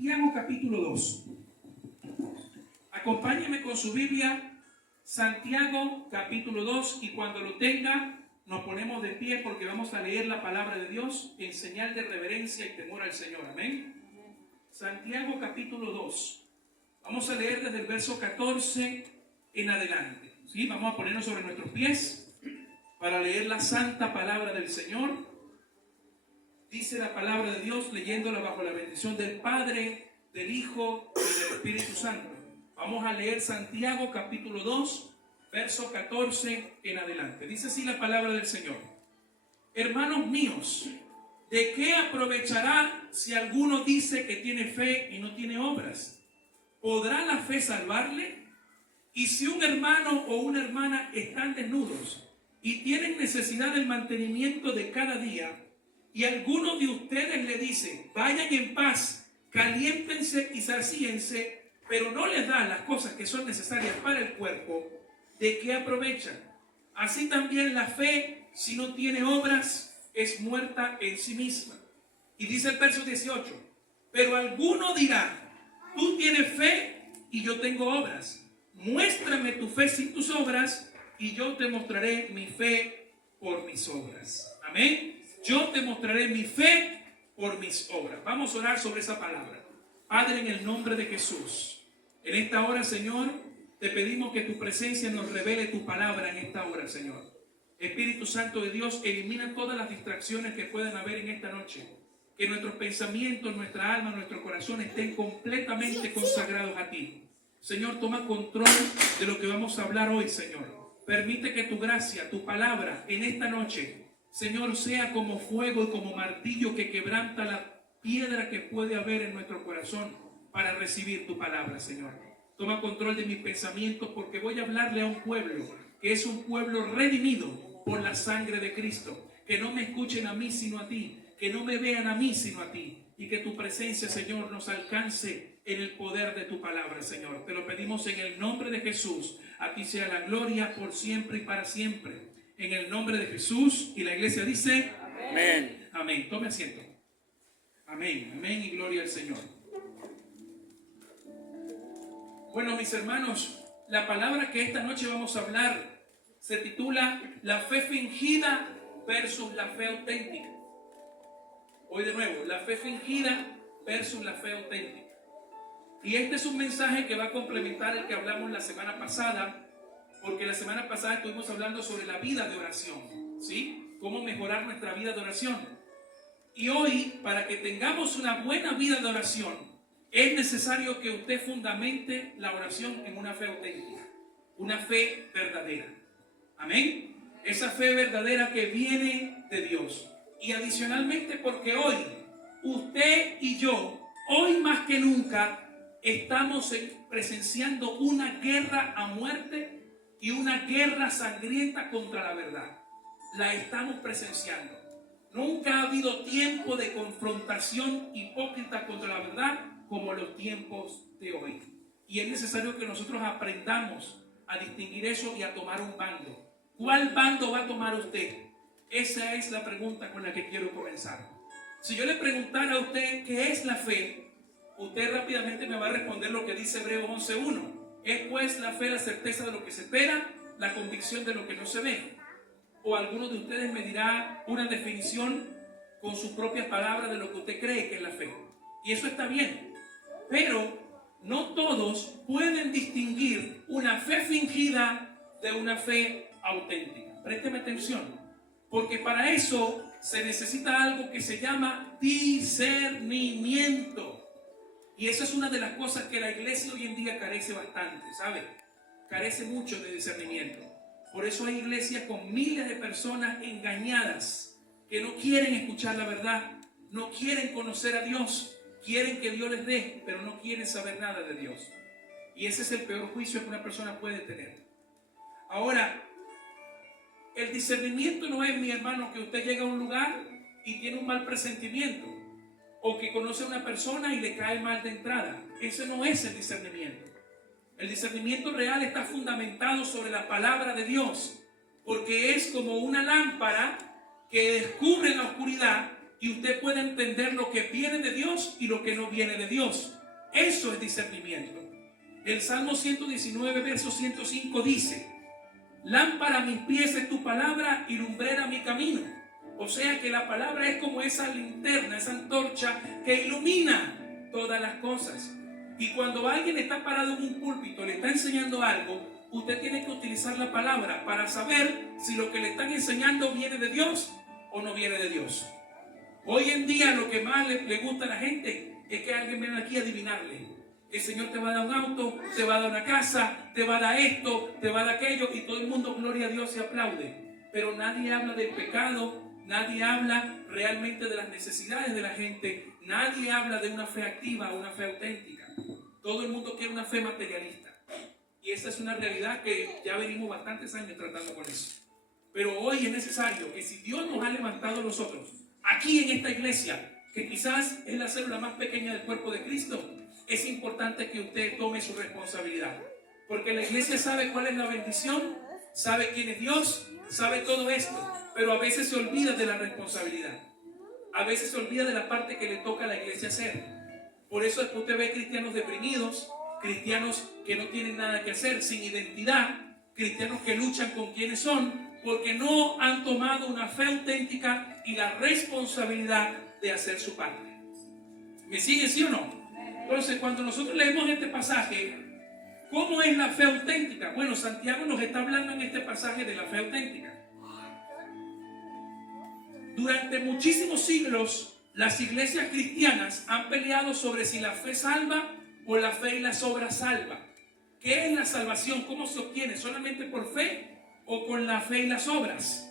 Santiago capítulo 2. Acompáñeme con su Biblia, Santiago capítulo 2, y cuando lo tenga nos ponemos de pie porque vamos a leer la palabra de Dios en señal de reverencia y temor al Señor. Amén. Santiago capítulo 2. Vamos a leer desde el verso 14 en adelante. ¿Sí? Vamos a ponernos sobre nuestros pies para leer la santa palabra del Señor. Dice la palabra de Dios, leyéndola bajo la bendición del Padre, del Hijo y del Espíritu Santo. Vamos a leer Santiago capítulo 2, verso 14 en adelante. Dice así la palabra del Señor. Hermanos míos, ¿de qué aprovechará si alguno dice que tiene fe y no tiene obras? ¿Podrá la fe salvarle? Y si un hermano o una hermana están desnudos y tienen necesidad del mantenimiento de cada día, y alguno de ustedes le dice, vayan en paz, caliéntense y sacíense, pero no les da las cosas que son necesarias para el cuerpo, ¿de qué aprovechan? Así también la fe, si no tiene obras, es muerta en sí misma. Y dice el verso 18, pero alguno dirá, tú tienes fe y yo tengo obras. Muéstrame tu fe sin tus obras y yo te mostraré mi fe por mis obras. Amén. Yo te mostraré mi fe por mis obras. Vamos a orar sobre esa palabra. Padre, en el nombre de Jesús, en esta hora, Señor, te pedimos que tu presencia nos revele tu palabra en esta hora, Señor. Espíritu Santo de Dios, elimina todas las distracciones que puedan haber en esta noche. Que nuestros pensamientos, nuestra alma, nuestro corazón estén completamente consagrados a ti. Señor, toma control de lo que vamos a hablar hoy, Señor. Permite que tu gracia, tu palabra en esta noche, Señor, sea como fuego y como martillo que quebranta la piedra que puede haber en nuestro corazón para recibir tu palabra, Señor. Toma control de mis pensamientos porque voy a hablarle a un pueblo que es un pueblo redimido por la sangre de Cristo. Que no me escuchen a mí sino a ti, que no me vean a mí sino a ti, y que tu presencia, Señor, nos alcance en el poder de tu palabra, Señor. Te lo pedimos en el nombre de Jesús. A ti sea la gloria por siempre y para siempre. En el nombre de Jesús, y la iglesia dice amén. Amén. Tome asiento. Amén. Amén y gloria al Señor. Bueno, mis hermanos, la palabra que esta noche vamos a hablar se titula la fe fingida versus la fe auténtica. Hoy de nuevo, la fe fingida versus la fe auténtica. Y este es un mensaje que va a complementar el que hablamos la semana pasada, porque la semana pasada estuvimos hablando sobre la vida de oración, ¿sí? Cómo mejorar nuestra vida de oración. Y hoy, para que tengamos una buena vida de oración, es necesario que usted fundamente la oración en una fe auténtica, una fe verdadera. Amén. Esa fe verdadera que viene de Dios. Y adicionalmente porque hoy, usted y yo, hoy más que nunca, estamos presenciando una guerra a muerte y una guerra sangrienta contra la verdad. La estamos presenciando. Nunca ha habido tiempo de confrontación hipócrita contra la verdad como los tiempos de hoy. Y es necesario que nosotros aprendamos a distinguir eso y a tomar un bando. ¿Cuál bando va a tomar usted? Esa es la pregunta con la que quiero comenzar. Si yo le preguntara a usted qué es la fe, usted rápidamente me va a responder lo que dice Hebreos 11:1. Es pues la fe la certeza de lo que se espera, la convicción de lo que no se ve. O alguno de ustedes me dirá una definición con sus propias palabras de lo que usted cree que es la fe. Y eso está bien. Pero no todos pueden distinguir una fe fingida de una fe auténtica. Présteme atención. Porque para eso se necesita algo que se llama discernimiento. Y esa es una de las cosas que la iglesia hoy en día carece bastante, ¿sabe? Carece mucho de discernimiento. Por eso hay iglesias con miles de personas engañadas que no quieren escuchar la verdad, no quieren conocer a Dios, quieren que Dios les dé, pero no quieren saber nada de Dios. Y ese es el peor juicio que una persona puede tener. Ahora, el discernimiento no es, mi hermano, que usted llega a un lugar y tiene un mal presentimiento, o que conoce a una persona y le cae mal de entrada. Ese no es el discernimiento. El discernimiento real está fundamentado sobre la palabra de Dios, porque es como una lámpara que descubre en la oscuridad y usted pueda entender lo que viene de Dios y lo que no viene de Dios. Eso es discernimiento. El Salmo 119, verso 105 dice: lámpara a mis pies es tu palabra y lumbrera mi camino. O sea que la palabra es como esa linterna, esa antorcha que ilumina todas las cosas. Y cuando alguien está parado en un púlpito, le está enseñando algo, usted tiene que utilizar la palabra para saber si lo que le están enseñando viene de Dios o no viene de Dios. Hoy en día lo que más le gusta a la gente es que alguien venga aquí a adivinarle. El Señor te va a dar un auto, te va a dar una casa, te va a dar esto, te va a dar aquello, y todo el mundo, gloria a Dios, se aplaude. Pero nadie habla del pecado, nadie habla realmente de las necesidades de la gente, nadie habla de una fe activa, una fe auténtica. Todo el mundo quiere una fe materialista. Y esa es una realidad que ya venimos bastantes años tratando con eso. Pero hoy es necesario que, si Dios nos ha levantado a nosotros, aquí en esta iglesia, que quizás es la célula más pequeña del cuerpo de Cristo, es importante que usted tome su responsabilidad. Porque la iglesia sabe cuál es la bendición, sabe quién es Dios, sabe todo esto, pero a veces se olvida de la responsabilidad. A veces se olvida de la parte que le toca a la iglesia hacer. Por eso es que usted ve cristianos deprimidos, cristianos que no tienen nada que hacer, sin identidad, cristianos que luchan con quienes son, porque no han tomado una fe auténtica y la responsabilidad de hacer su parte. ¿Me sigue, sí o no? Entonces, cuando nosotros leemos este pasaje, ¿cómo es la fe auténtica? Bueno, Santiago nos está hablando en este pasaje de la fe auténtica. Durante muchísimos siglos, las iglesias cristianas han peleado sobre si la fe salva o la fe y las obras salvan. ¿Qué es la salvación? ¿Cómo se obtiene? ¿Solamente por fe o con la fe y las obras?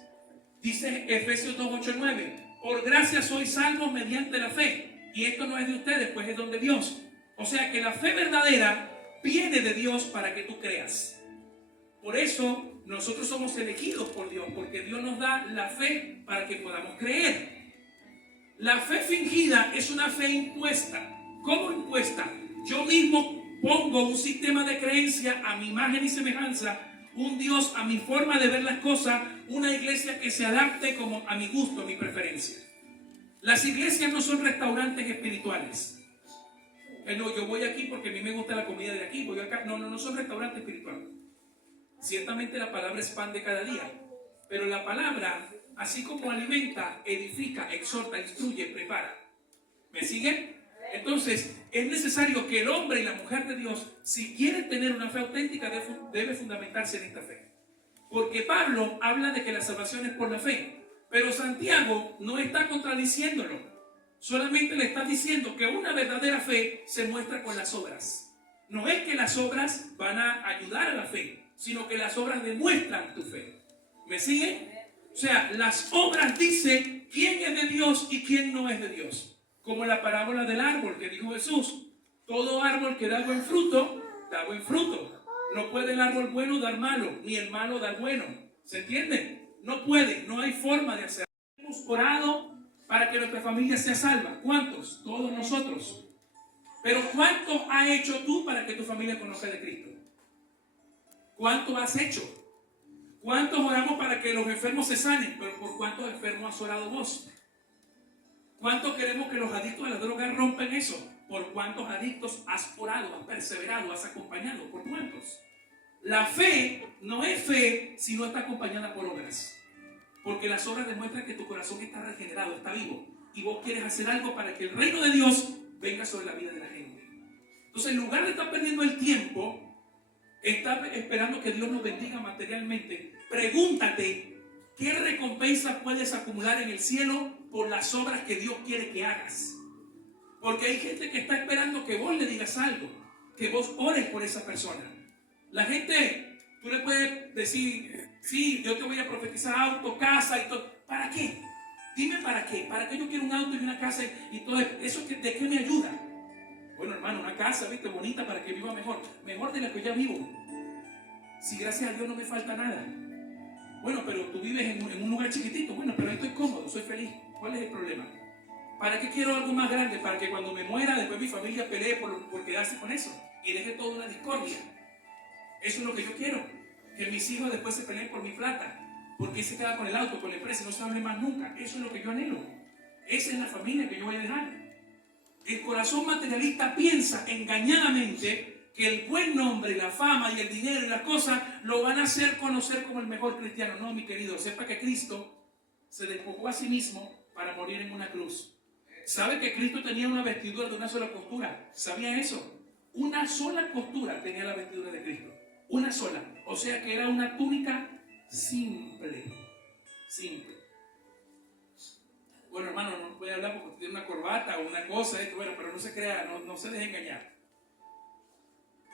Dice Efesios 2, 8, 9: por gracia sois salvos mediante la fe, y esto no es de ustedes, pues es don de Dios. O sea que la fe verdadera viene de Dios para que tú creas. Por eso nosotros somos elegidos por Dios, porque Dios nos da la fe para que podamos creer. La fe fingida es una fe impuesta. ¿Cómo impuesta? Yo mismo pongo un sistema de creencia a mi imagen y semejanza, un Dios a mi forma de ver las cosas, una iglesia que se adapte como a mi gusto, a mi preferencia. Las iglesias no son restaurantes espirituales. No, yo voy aquí porque a mí me gusta la comida de aquí, voy acá. No son restaurantes espirituales. Ciertamente la palabra expande cada día, pero la palabra, así como alimenta, edifica, exhorta, instruye, prepara. ¿Me siguen? Entonces, es necesario que el hombre y la mujer de Dios, si quieren tener una fe auténtica, debe fundamentarse en esta fe. Porque Pablo habla de que la salvación es por la fe, pero Santiago no está contradiciéndolo. Solamente le está diciendo que una verdadera fe se muestra con las obras. No es que las obras van a ayudar a la fe, sino que las obras demuestran tu fe. ¿Me siguen? O sea, las obras dicen quién es de Dios y quién no es de Dios. Como la parábola del árbol que dijo Jesús: todo árbol que da buen fruto, da buen fruto. No puede el árbol bueno dar malo, ni el malo dar bueno. ¿Se entiende? No puede, no hay forma de hacerlo. Hemos orado para que nuestra familia sea salva. ¿Cuántos? Todos nosotros. Pero ¿cuánto has hecho tú para que tu familia conozca de Cristo? ¿Cuánto has hecho? ¿Cuántos oramos para que los enfermos se sanen? Pero ¿por cuántos enfermos has orado vos? ¿Cuántos queremos que los adictos a la droga rompan eso? ¿Por cuántos adictos has orado, has perseverado, has acompañado? ¿Por cuántos? La fe no es fe si no está acompañada por obras. Porque las obras demuestran que tu corazón está regenerado, está vivo. Y vos quieres hacer algo para que el reino de Dios venga sobre la vida de la gente. Entonces, en lugar de estar perdiendo el tiempo, está esperando que Dios nos bendiga materialmente, pregúntate qué recompensa puedes acumular en el cielo por las obras que Dios quiere que hagas. Porque hay gente que está esperando que vos le digas algo, que vos ores por esa persona. La gente, tú le puedes decir: sí, yo te voy a profetizar auto, casa y todo. ¿Para qué? Dime para qué. ¿Para qué yo quiero un auto y una casa y todo eso? ¿De qué me ayuda? Bueno, hermano, una casa, viste, bonita para que viva mejor. Mejor de la que ya vivo. Si gracias a Dios no me falta nada. Bueno, pero tú vives en un lugar chiquitito. Bueno, pero estoy cómodo, soy feliz. ¿Cuál es el problema? ¿Para qué quiero algo más grande? Para que cuando me muera, después mi familia pelee por quedarse con eso y deje toda una discordia. Eso es lo que yo quiero. Que mis hijos después se peleen por mi plata. Porque se queda con el auto, con la empresa y no se hable más nunca. Eso es lo que yo anhelo. Esa es la familia que yo voy a dejar. El corazón materialista piensa engañadamente que el buen nombre, la fama y el dinero y las cosas lo van a hacer conocer como el mejor cristiano. No, mi querido, sepa que Cristo se despojó a sí mismo para morir en una cruz. ¿Sabe que Cristo tenía una vestidura de una sola costura? ¿Sabía eso? Una sola costura tenía la vestidura de Cristo. Una sola. O sea que era una túnica simple. Simple. Bueno, hermano, no voy a hablar porque tiene una corbata o una cosa, bueno, pero no se crea, no se deje engañar.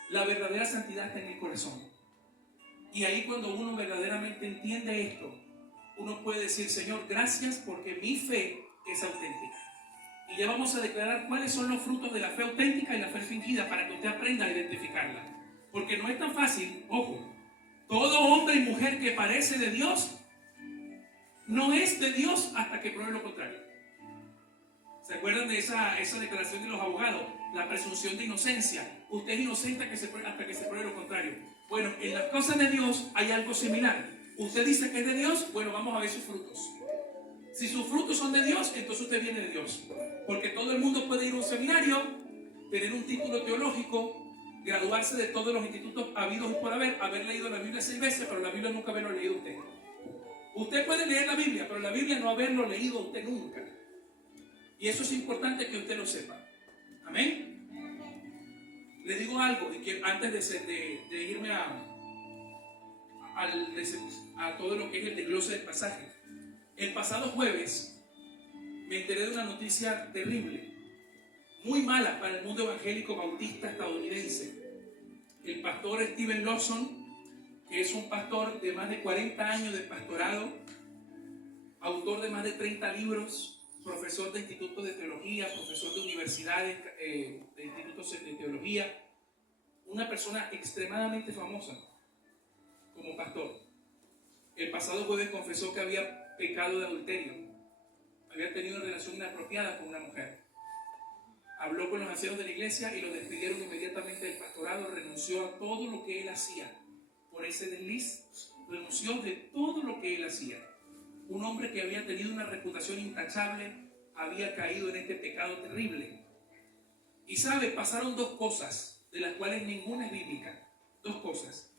La verdadera santidad está en el corazón. Y ahí cuando uno verdaderamente entiende esto, uno puede decir, Señor, gracias porque mi fe es auténtica. Y ya vamos a declarar cuáles son los frutos de la fe auténtica y la fe fingida para que usted aprenda a identificarla. Porque no es tan fácil, ojo, todo hombre y mujer que parece de Dios no es de Dios hasta que pruebe lo contrario. ¿Se acuerdan de esa declaración de los abogados? La presunción de inocencia. Usted es inocente hasta que se pruebe lo contrario. Bueno, en las cosas de Dios hay algo similar. Usted dice que es de Dios, bueno, vamos a ver sus frutos. Si sus frutos son de Dios, entonces usted viene de Dios. Porque todo el mundo puede ir a un seminario, tener un título teológico, graduarse de todos los institutos habidos y por haber leído la Biblia 6 veces, pero la Biblia nunca haberlo leído usted. Usted puede leer la Biblia, pero la Biblia no haberlo leído usted nunca. Y eso es importante que usted lo sepa. Amén. Le digo algo, y que antes de irme a todo lo que es el desglose del pasaje. El pasado jueves me enteré de una noticia terrible, muy mala para el mundo evangélico bautista estadounidense. El pastor Steven Lawson, que es un pastor de más de 40 años de pastorado, autor de más de 30 libros, profesor de institutos de teología, profesor de universidades, de institutos de teología, una persona extremadamente famosa como pastor. El pasado jueves confesó que había pecado de adulterio, había tenido una relación inapropiada con una mujer. Habló con los ancianos de la iglesia y lo despidieron inmediatamente del pastorado. Renunció a todo lo que él hacía por ese desliz, renunció de todo lo que él hacía. Un hombre que había tenido una reputación intachable había caído en este pecado terrible. Y sabe, pasaron dos cosas de las cuales ninguna es bíblica. Dos cosas.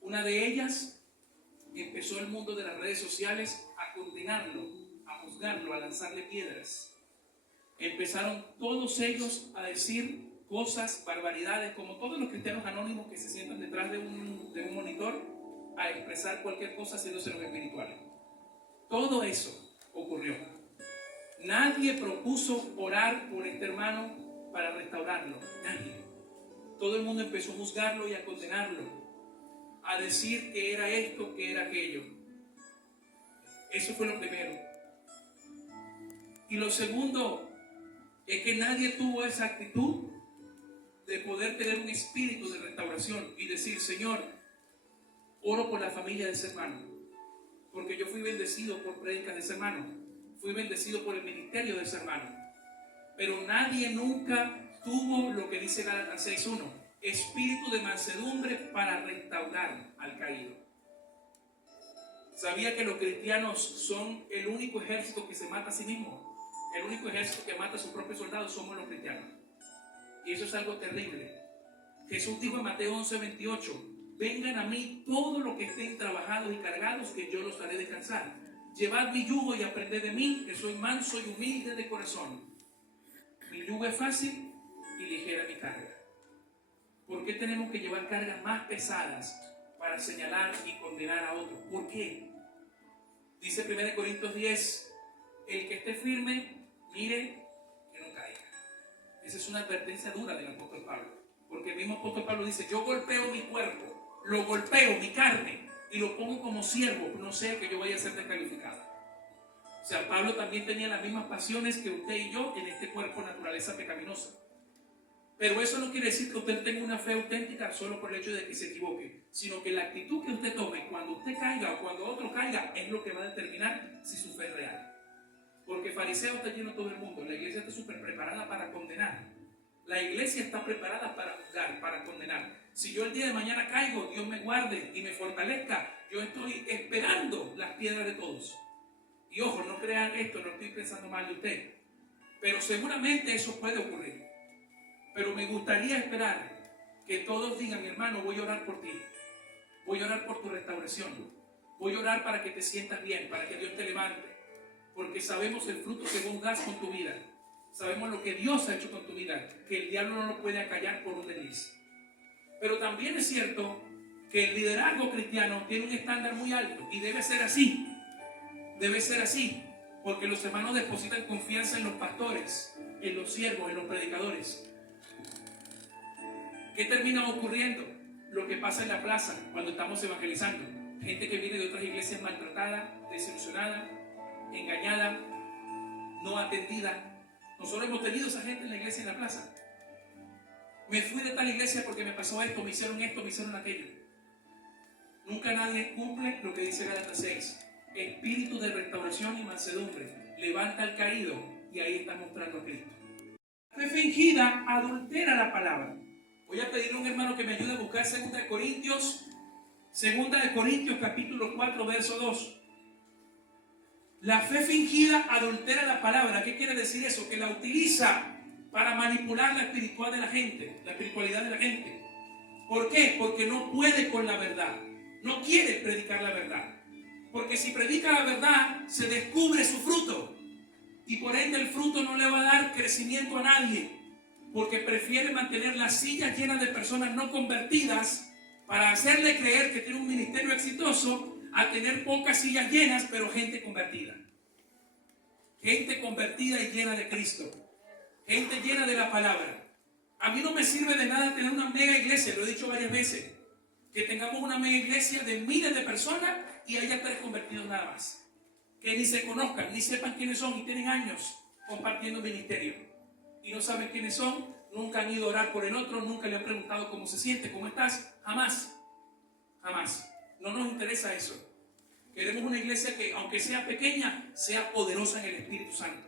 Una de ellas, empezó el mundo de las redes sociales a condenarlo, a juzgarlo, a lanzarle piedras. Empezaron todos ellos a decir cosas, barbaridades, como todos los cristianos anónimos que se sientan detrás de un monitor a expresar cualquier cosa haciéndose los espirituales. Todo eso ocurrió. Nadie propuso orar por este hermano para restaurarlo. Nadie. Todo el mundo empezó a juzgarlo y a condenarlo, a decir que era esto, que era aquello. Eso fue lo primero. Y lo segundo es que nadie tuvo esa actitud de poder tener un espíritu de restauración y decir, Señor, oro por la familia de ese hermano, porque yo fui bendecido por prédicas de ese hermano, fui bendecido por el ministerio de ese hermano. Pero nadie nunca tuvo lo que dice Gálatas 6:1, espíritu de mansedumbre para restaurar al caído. ¿Sabía que los cristianos son el único ejército que se mata a sí mismo? El único ejército que mata a sus propios soldados somos los cristianos. Y eso es algo terrible. Jesús dijo en Mateo 11:28, vengan a mí todos los que estén trabajados y cargados, que yo los haré descansar. Llevad mi yugo y aprended de mí, que soy manso y humilde de corazón. Mi yugo es fácil y ligera mi carga. ¿Por qué tenemos que llevar cargas más pesadas para señalar y condenar a otros? ¿Por qué? Dice 1 Corintios 10, el que esté firme, mire que no caiga. Esa es una advertencia dura del apóstol Pablo. Porque el mismo apóstol Pablo dice, yo golpeo mi cuerpo, lo golpeo, mi carne, y lo pongo como siervo, no sea que yo vaya a ser descalificado. O sea, Pablo también tenía las mismas pasiones que usted y yo en este cuerpo naturaleza pecaminosa. Pero eso no quiere decir que usted tenga una fe auténtica solo por el hecho de que se equivoque, sino que la actitud que usted tome cuando usted caiga o cuando otro caiga es lo que va a determinar si su fe es real. Porque fariseo está lleno todo el mundo, la iglesia está súper preparada para condenar. La iglesia está preparada para juzgar, para condenar. Si yo el día de mañana caigo, Dios me guarde y me fortalezca, yo estoy esperando las piedras de todos. Y ojo, no crean esto, no estoy pensando mal de usted. Pero seguramente eso puede ocurrir. Pero me gustaría esperar que todos digan, mi hermano, voy a orar por ti. Voy a orar por tu restauración. Voy a orar para que te sientas bien, para que Dios te levante. Porque sabemos el fruto que vos das con tu vida. Sabemos lo que Dios ha hecho con tu vida, que el diablo no lo puede acallar por un desliz. Pero también es cierto que el liderazgo cristiano tiene un estándar muy alto y debe ser así. Debe ser así, porque los hermanos depositan confianza en los pastores, en los siervos, en los predicadores. ¿Qué termina ocurriendo? Lo que pasa en la plaza cuando estamos evangelizando. Gente que viene de otras iglesias maltratada, desilusionada, engañada, no atendida. Nosotros hemos tenido esa gente en la iglesia, en la plaza. Me fui de tal iglesia porque me pasó esto, me hicieron aquello. Nunca nadie cumple lo que dice Gálatas 6. Espíritu de restauración y mansedumbre. Levanta al caído y ahí está mostrando a Cristo. La fe fingida adultera la palabra. Voy a pedirle a un hermano que me ayude a buscar 2 de Corintios capítulo 4, verso 2. La fe fingida adultera la palabra. ¿Qué quiere decir eso? Que la utiliza para manipular la espiritualidad de la gente. ¿Por qué? Porque no puede con la verdad. No quiere predicar la verdad. Porque si predica la verdad, se descubre su fruto. Y por ende el fruto no le va a dar crecimiento a nadie. Porque prefiere mantener las sillas llenas de personas no convertidas para hacerle creer que tiene un ministerio exitoso, a tener pocas sillas llenas, pero gente convertida. Gente convertida y llena de Cristo. Gente llena de la palabra. A mí no me sirve de nada tener una mega iglesia, lo he dicho varias veces. Que tengamos una mega iglesia de miles de personas y haya 3 convertidos nada más. Que ni se conozcan, ni sepan quiénes son y tienen años compartiendo ministerio. Y no saben quiénes son, nunca han ido a orar por el otro, nunca le han preguntado cómo se siente, cómo estás. Jamás. Jamás. No nos interesa eso. Queremos una iglesia que, aunque sea pequeña, sea poderosa en el Espíritu Santo.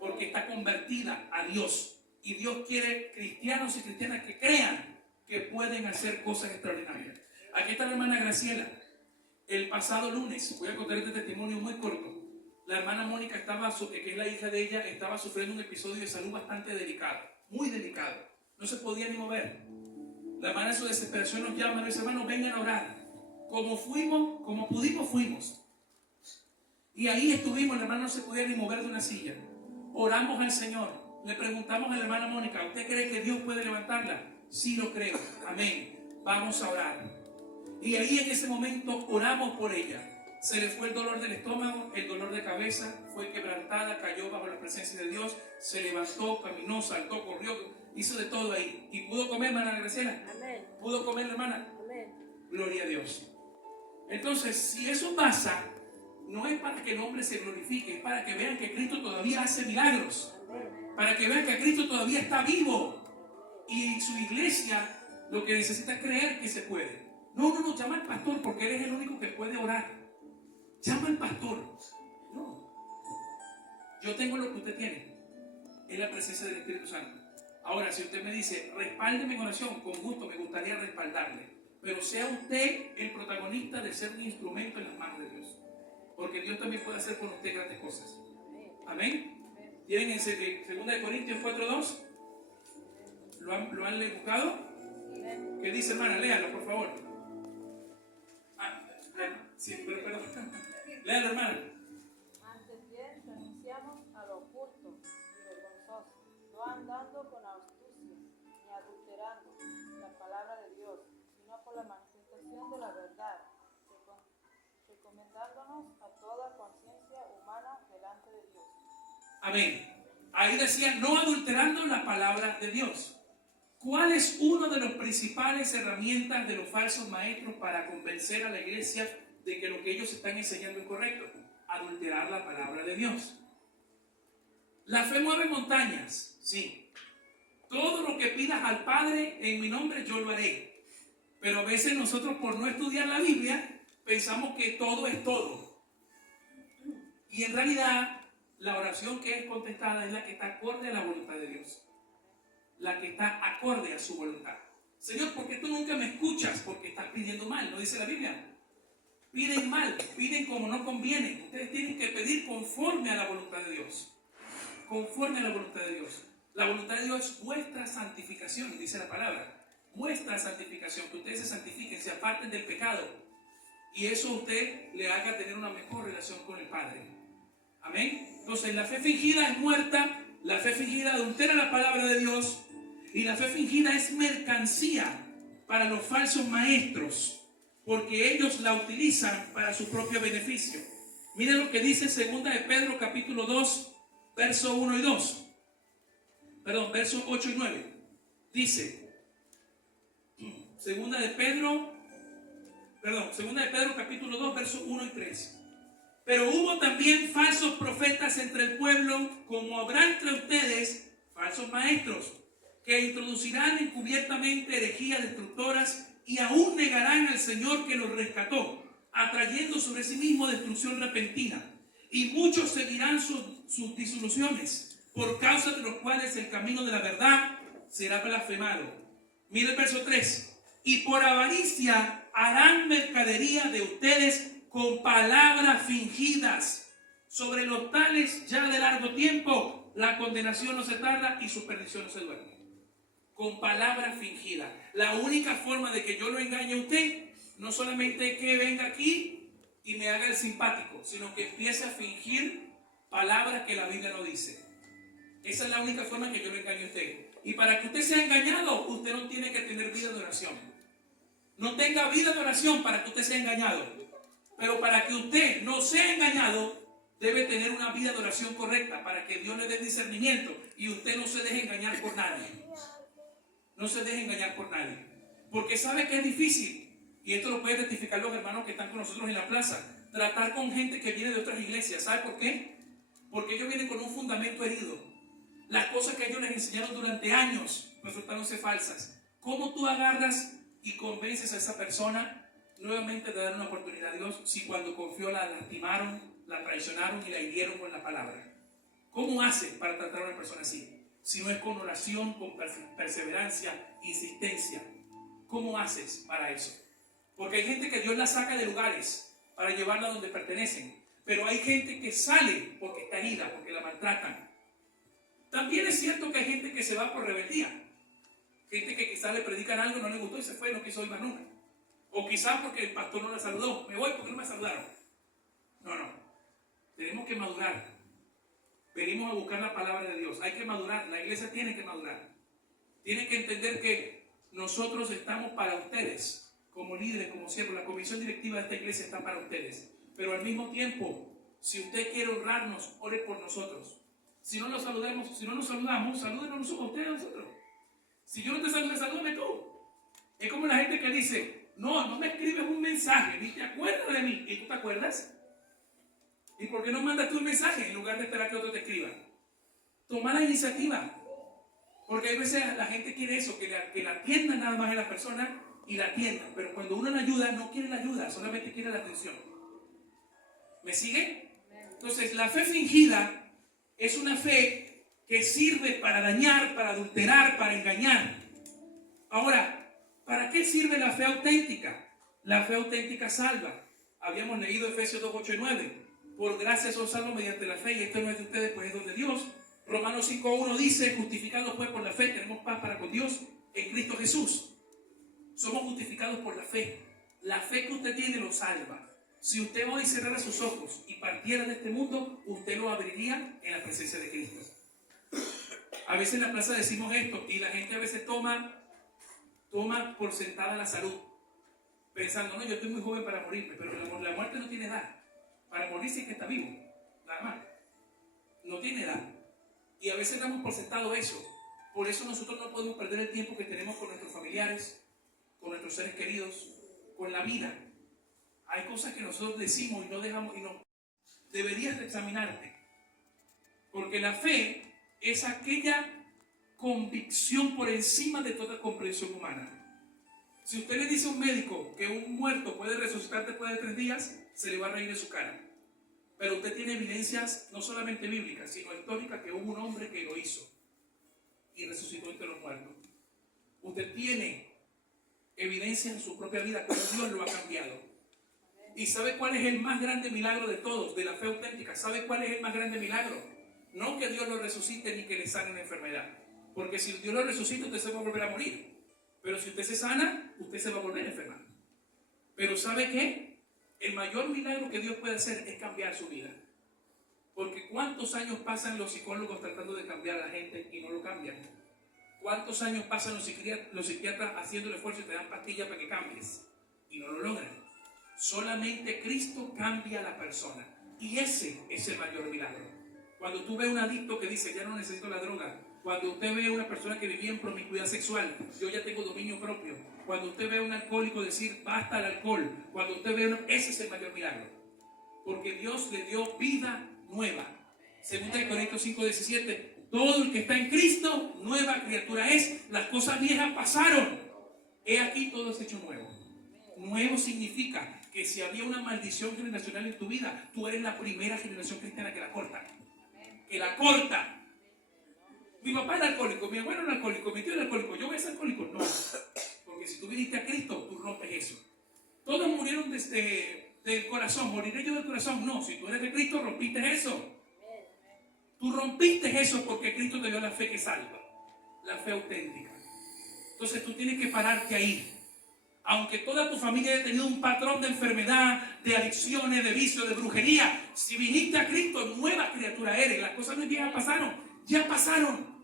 Porque está convertida a Dios. Y Dios quiere cristianos y cristianas que crean que pueden hacer cosas extraordinarias. Aquí está la hermana Graciela. El pasado lunes, voy a contar este testimonio muy corto. La hermana Mónica que es la hija de ella, estaba sufriendo un episodio de salud bastante delicado. Muy delicado. No se podía ni mover. La hermana en su desesperación nos llama y nos dice, hermanos, vengan a orar. Como pudimos, fuimos. Y ahí estuvimos, la hermana no se podía ni mover de una silla. Oramos al Señor. Le preguntamos a la hermana Mónica, ¿usted cree que Dios puede levantarla? Sí lo creo. Amén. Vamos a orar. Y ahí en ese momento oramos por ella. Se le fue el dolor del estómago, el dolor de cabeza, fue quebrantada, cayó bajo la presencia de Dios, se levantó, caminó, saltó, corrió, hizo de todo ahí. ¿Y pudo comer, hermana Graciela? Amén. ¿Pudo comer, hermana? Amén. Gloria a Dios. Entonces, si eso pasa, no es para que el hombre se glorifique, es para que vean que Cristo todavía hace milagros. Para que vean que Cristo todavía está vivo. Y su iglesia lo que necesita es creer que se puede. No, llama al pastor porque él es el único que puede orar. Llama al pastor. No. Yo tengo lo que usted tiene. Es la presencia del Espíritu Santo. Ahora, si usted me dice, respáldeme en oración, con gusto me gustaría respaldarle. Pero sea usted el protagonista de ser un instrumento en las manos de Dios. Porque Dios también puede hacer con usted grandes cosas. Amén. ¿Tienen en 2 Corintios 4:2? ¿Lo han buscado? ¿Qué dice, hermana? Léalo, por favor. Sí, pero léalo, hermana. Antes bien, renunciamos a lo oculto y vergonzoso, no andando con astucia, ni adulterando la palabra de Dios, sino por la manifestación de la verdad, recomendándonos a toda conciencia humana delante de Dios. Amén. Ahí decía, no adulterando la palabra de Dios. ¿Cuál es una de las principales herramientas de los falsos maestros para convencer a la iglesia de que lo que ellos están enseñando es correcto? Adulterar la palabra de Dios. La fe mueve montañas, sí. Todo lo que pidas al Padre en mi nombre yo lo haré. Pero a veces nosotros, por no estudiar la Biblia, pensamos que todo es todo. Y en realidad, la oración que es contestada es la que está acorde a la voluntad de Dios. La que está acorde a su voluntad. Señor, ¿por qué tú nunca me escuchas? Porque estás pidiendo mal, ¿no dice la Biblia? piden mal, piden como no conviene. Ustedes tienen que pedir conforme a la voluntad de Dios. Conforme a la voluntad de Dios. La voluntad de Dios es vuestra santificación, dice la palabra. Vuestra santificación, que ustedes se santifiquen, se aparten del pecado. Y eso a usted le haga tener una mejor relación con el Padre. Amén. Entonces la fe fingida es muerta, la fe fingida adultera la palabra de Dios, y la fe fingida es mercancía para los falsos maestros, porque ellos la utilizan para su propio beneficio. Miren lo que dice 2 de Pedro capítulo 2, verso 1 y 2. Perdón, versos 8 y 9. Dice, 2 de Pedro capítulo 2, versos 1 y 3. Pero hubo también falsos profetas entre el pueblo, como habrá entre ustedes falsos maestros, que introducirán encubiertamente herejías destructoras y aún negarán al Señor que los rescató, atrayendo sobre sí mismo destrucción repentina. Y muchos seguirán sus disoluciones, por causa de los cuales el camino de la verdad será blasfemado. Mira el verso 3. Y por avaricia harán mercadería de ustedes con palabras fingidas. Sobre los tales ya de largo tiempo la condenación no se tarda y su perdición no se duerme. Con palabras fingidas. La única forma de que yo lo engañe a usted no solamente es que venga aquí y me haga el simpático, sino que empiece a fingir palabras que la Biblia no dice. Esa es la única forma que yo lo engañe a usted. Y para que usted sea engañado, usted no tiene que tener vida de oración. No tenga vida de oración para que usted sea engañado. Pero para que usted no sea engañado, debe tener una vida de oración correcta para que Dios le dé discernimiento y usted no se deje engañar por nadie. No se deje engañar por nadie. Porque sabe que es difícil, y esto lo pueden rectificar los hermanos que están con nosotros en la plaza, tratar con gente que viene de otras iglesias. ¿Sabe por qué? Porque ellos vienen con un fundamento herido. Las cosas que ellos les enseñaron durante años resultándose falsas. ¿Cómo tú agarras y convences a esa persona nuevamente de dar una oportunidad a Dios si cuando confió la lastimaron, la traicionaron y la hirieron con la palabra? ¿Cómo hace para tratar a una persona así? Si no es con oración, con perseverancia, insistencia. ¿Cómo haces para eso? Porque hay gente que Dios la saca de lugares para llevarla donde pertenecen. Pero hay gente que sale porque está herida, porque la maltratan. También es cierto que hay gente que se va por rebeldía. Gente que quizás le predican algo, no le gustó y se fue, no quiso ir más nunca. O quizás porque el pastor no la saludó. Me voy porque no me saludaron. No. Tenemos que madurar. Venimos a buscar la palabra de Dios. Hay que madurar. La iglesia tiene que madurar. Tiene que entender que nosotros estamos para ustedes. Como líderes, como siervos. La comisión directiva de esta iglesia está para ustedes. Pero al mismo tiempo, si usted quiere honrarnos, ore por nosotros. Si no nos saludamos, salúdenos a ustedes a nosotros. Si yo no te saludo, salúdame tú. Es como la gente que dice, no me escribes un mensaje, ni te acuerdas de mí. ¿Y tú te acuerdas? ¿Y por qué no mandas tú un mensaje en lugar de esperar que otro te escriba? Toma la iniciativa. Porque a veces la gente quiere eso, que la atiendan nada más a la persona y la atiendan. Pero cuando uno la ayuda, no quiere la ayuda, solamente quiere la atención. ¿Me sigue? Entonces, la fe fingida es una fe que sirve para dañar, para adulterar, para engañar. Ahora, ¿para qué sirve la fe auténtica? La fe auténtica salva. Habíamos leído Efesios 2, 8 y 9. Por gracia son salvos mediante la fe, y esto no es de ustedes, pues es don de Dios. Romanos 5, 1 dice, justificados pues por la fe, tenemos paz para con Dios en Cristo Jesús. Somos justificados por la fe. La fe que usted tiene lo salva. Si usted hoy cerrara sus ojos y partiera de este mundo, usted lo abriría en la presencia de Cristo. A veces en la plaza decimos esto y la gente a veces toma por sentada la salud, pensando, no, yo estoy muy joven para morirme, pero la muerte no tiene edad. Para morir sí que está vivo, nada más. No tiene edad. Y a veces damos por sentado eso. Por eso nosotros no podemos perder el tiempo que tenemos con nuestros familiares, con nuestros seres queridos, con la vida. Hay cosas que nosotros decimos y no dejamos y no. Deberías examinarte. Porque la fe es aquella convicción por encima de toda comprensión humana. Si usted le dice a un médico que un muerto puede resucitar después de 3 días, se le va a reír de su cara. Pero usted tiene evidencias no solamente bíblicas, sino históricas, que hubo un hombre que lo hizo y resucitó entre los muertos. Usted tiene evidencias en su propia vida como Dios lo ha cambiado. ¿Y sabe cuál es el más grande milagro de todos, de la fe auténtica? ¿Sabe cuál es el más grande milagro? No que Dios lo resucite ni que le sane una enfermedad. Porque si Dios lo resucita, usted se va a volver a morir. Pero si usted se sana, usted se va a volver a enfermar. Pero ¿sabe qué? El mayor milagro que Dios puede hacer es cambiar su vida. Porque ¿cuántos años pasan los psicólogos tratando de cambiar a la gente y no lo cambian? ¿Cuántos años pasan los psiquiatras haciendo el esfuerzo y te dan pastillas para que cambies? Y no lo logran. Solamente Cristo cambia a la persona. Y ese es el mayor milagro. Cuando tú ves un adicto que dice, ya no necesito la droga. Cuando usted ve a una persona que vivía en promiscuidad sexual, yo ya tengo dominio propio. Cuando usted ve a un alcohólico decir, basta el alcohol. Cuando usted ve ese es el mayor milagro. Porque Dios le dio vida nueva. Segunda de Corintios 5:17. Todo el que está en Cristo, nueva criatura es. Las cosas viejas pasaron. He aquí todo es hecho nuevo. Nuevo significa que si había una maldición generacional en tu vida, tú eres la primera generación cristiana que la corta. Que la corta. Mi papá era alcohólico, mi abuelo era alcohólico, mi tío era alcohólico, yo voy a ser alcohólico. No. Porque si tú viniste a Cristo, tú rompes eso. Todos murieron del corazón. ¿Moriré yo del corazón? No. Si tú eres de Cristo, rompiste eso. Tú rompiste eso porque Cristo te dio la fe que salva. La fe auténtica. Entonces tú tienes que pararte ahí. Aunque toda tu familia haya tenido un patrón de enfermedad, de adicciones, de vicio, de brujería, si viniste a Cristo, nueva criatura eres. Las cosas muy viejas pasaron. Ya pasaron.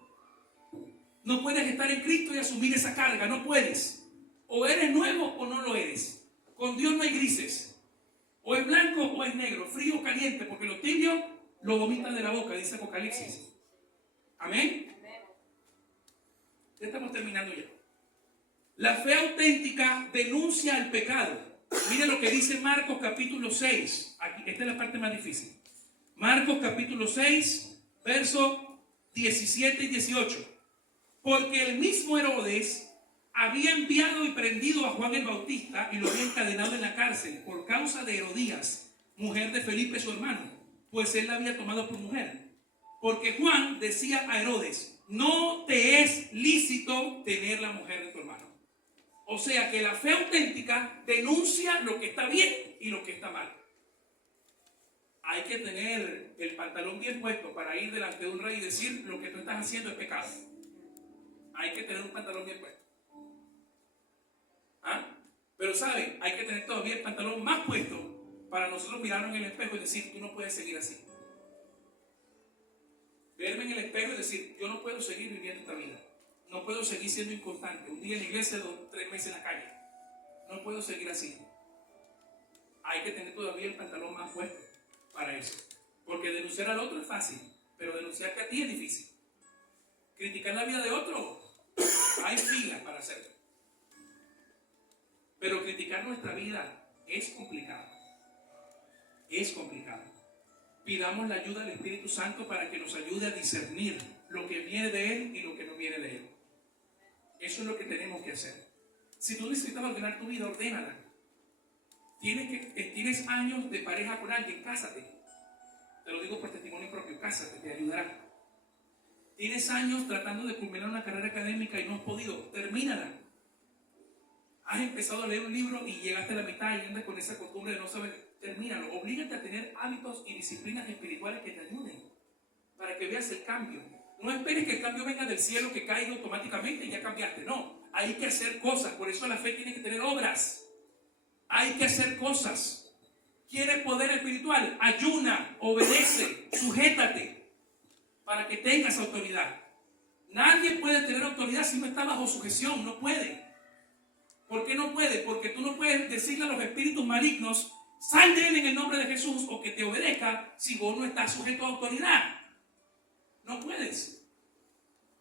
No puedes estar en Cristo y asumir esa carga. No puedes. O eres nuevo o no lo eres. Con Dios no hay grises. O es blanco o es negro, frío o caliente, porque lo tibio lo vomitan de la boca, dice Apocalipsis. Amén. Ya estamos terminando ya. La fe auténtica denuncia el pecado. Mire lo que dice Marcos capítulo 6. Aquí, esta es la parte más difícil. Marcos capítulo 6, versos 17 y 18. Porque el mismo Herodes había enviado y prendido a Juan el Bautista y lo había encadenado en la cárcel por causa de Herodías, mujer de Felipe su hermano, pues él la había tomado por mujer. Porque Juan decía a Herodes, no te es lícito tener la mujer de tu hermano. O sea que la fe auténtica denuncia lo que está bien y lo que está mal. Hay que tener el pantalón bien puesto para ir delante de un rey y decir lo que tú estás haciendo es pecado. Hay que tener un pantalón bien puesto. ¿Ah? Pero saben, hay que tener todavía el pantalón más puesto para nosotros mirarnos en el espejo y decir, tú no puedes seguir así. Verme en el espejo y decir, yo no puedo seguir viviendo esta vida. No puedo seguir siendo inconstante. Un día en la iglesia, 3 meses en la calle. No puedo seguir así. Hay que tener todavía el pantalón más puesto para eso. Porque denunciar al otro es fácil, pero denunciarte a ti es difícil. Criticar la vida de otro, hay filas para hacerlo. Pero criticar nuestra vida es complicado. Es complicado. Pidamos la ayuda del Espíritu Santo para que nos ayude a discernir lo que viene de Él y lo que no viene de Él. Eso es lo que tenemos que hacer. Si tú necesitas ordenar tu vida, ordénala. Tienes años de pareja con alguien, cásate. Te lo digo por testimonio propio, cásate, te ayudará. Tienes años tratando de culminar una carrera académica y no has podido, termínala. Has empezado a leer un libro y llegaste a la mitad y andas con esa costumbre de no saber, termínalo. Oblígate a tener hábitos y disciplinas espirituales que te ayuden para que veas el cambio. No esperes que el cambio venga del cielo, que caiga automáticamente y ya cambiaste. No, hay que hacer cosas. Por eso la fe tiene que tener obras. Hay que hacer cosas. ¿Quieres poder espiritual? Ayuna, obedece, sujétate para que tengas autoridad. Nadie puede tener autoridad si no está bajo sujeción. No puede. ¿Por qué no puede? Porque tú no puedes decirle a los espíritus malignos, sal de él en el nombre de Jesús, o que te obedezca si vos no estás sujeto a autoridad. No puedes.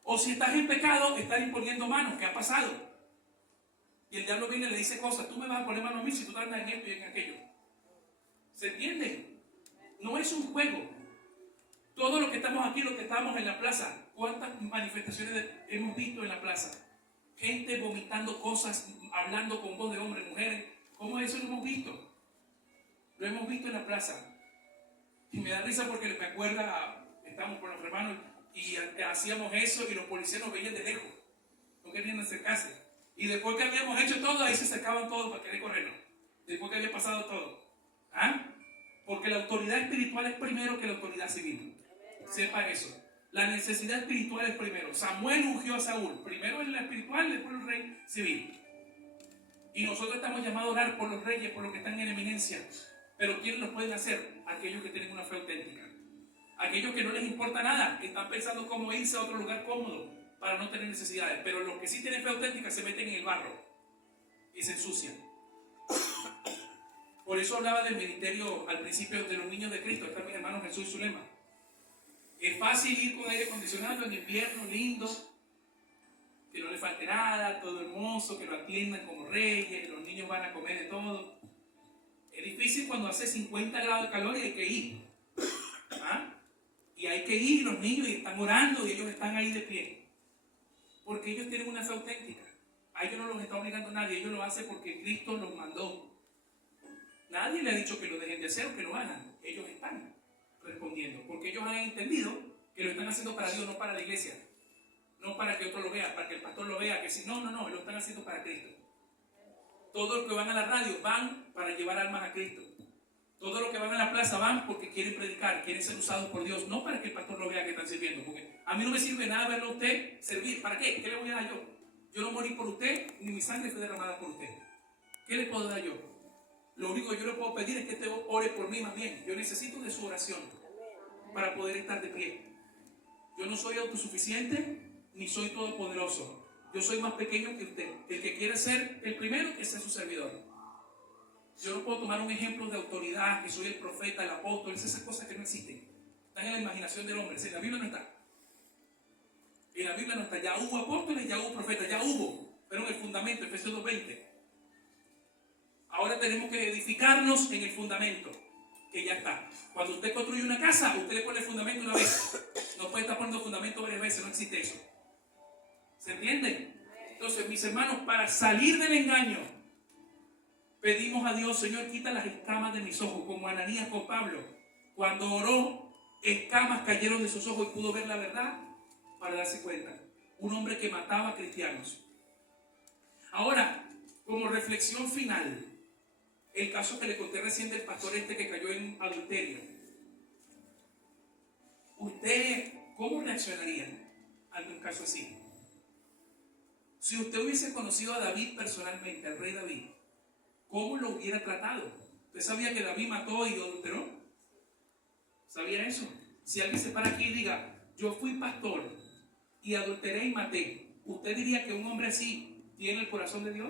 O si estás en pecado, estás imponiendo manos. ¿Qué ha pasado? Y el diablo viene y le dice cosas. Tú me vas a poner mano a mí si tú andas en esto y en aquello. ¿Se entiende? No es un juego. Todo lo que estamos aquí, lo que estamos en la plaza, ¿cuántas manifestaciones hemos visto en la plaza? Gente vomitando cosas, hablando con voz de hombres, mujeres. ¿Cómo eso lo hemos visto? Lo hemos visto en la plaza. Y me da risa porque me acuerda, estamos con los hermanos y hacíamos eso y los policías nos veían de lejos. No querían acercarse. Y después que habíamos hecho todo, ahí se acercaban todos para querer corrernos. Después que había pasado todo. ¿Ah? Porque la autoridad espiritual es primero que la autoridad civil. Sepa eso. La necesidad espiritual es primero. Samuel ungió a Saúl. Primero en la espiritual, después el rey civil. Y nosotros estamos llamados a orar por los reyes, por los que están en eminencia. Pero ¿quiénes lo pueden hacer? Aquellos que tienen una fe auténtica. Aquellos que no les importa nada, que están pensando cómo irse a otro lugar cómodo para no tener necesidades. Pero los que sí tienen fe auténtica se meten en el barro y se ensucian. Por eso hablaba del ministerio al principio de los niños de Cristo. Está mi hermano Jesús Zulema. Es fácil ir con aire acondicionado en invierno, lindo, que no le falte nada, todo hermoso, que lo atiendan como reyes, los niños van a comer de todo. Es difícil cuando hace 50 grados de calor y hay que ir. ¿Ah? Y hay que ir los niños y están orando y ellos están ahí de pie. Porque ellos tienen una fe auténtica. A ellos no los está obligando nadie, ellos lo hacen porque Cristo los mandó. Nadie le ha dicho que lo dejen de hacer o que lo hagan. Ellos están respondiendo. Porque ellos han entendido que lo están haciendo para Dios, no para la iglesia. No para que otro lo vea, para que el pastor lo vea. Que si no, lo están haciendo para Cristo. Todos los que van a la radio van para llevar almas a Cristo. Todos los que van a la plaza van porque quieren predicar, quieren ser usados por Dios. No para que el pastor lo vea que están sirviendo. Porque a mí no me sirve nada verlo a usted servir. ¿Para qué? ¿Qué le voy a dar yo? Yo no morí por usted, ni mi sangre fue derramada por usted. ¿Qué le puedo dar yo? Lo único que yo le puedo pedir es que usted ore por mí más bien. Yo necesito de su oración para poder estar de pie. Yo no soy autosuficiente ni soy todopoderoso. Yo soy más pequeño que usted. El que quiere ser el primero, que sea su servidor. Yo no puedo tomar un ejemplo de autoridad, que soy el profeta, el apóstol, esas cosas que no existen. Están en la imaginación del hombre. En la Biblia no está. En la Biblia no está. Ya hubo apóstoles, ya hubo profetas, ya hubo. Pero en el fundamento, Efesios 2:20. Ahora tenemos que edificarnos en el fundamento, que ya está. Cuando usted construye una casa, usted le pone el fundamento una vez. No puede estar poniendo fundamento varias veces, no existe eso. ¿Se entiende? Entonces, mis hermanos, para salir del engaño, pedimos a Dios, Señor, quita las escamas de mis ojos, como Ananías con Pablo. Cuando oró, escamas cayeron de sus ojos y pudo ver la verdad para darse cuenta. Un hombre que mataba a cristianos. Ahora, como reflexión final, el caso que le conté recién del pastor este que cayó en adulterio. ¿Usted cómo reaccionaría ante un caso así? Si usted hubiese conocido a David personalmente, al rey David, ¿cómo lo hubiera tratado? ¿Usted sabía que David mató y adulteró? ¿Sabía eso? Si alguien se para aquí y diga, yo fui pastor y adulteré y maté, ¿usted diría que un hombre así tiene el corazón de Dios?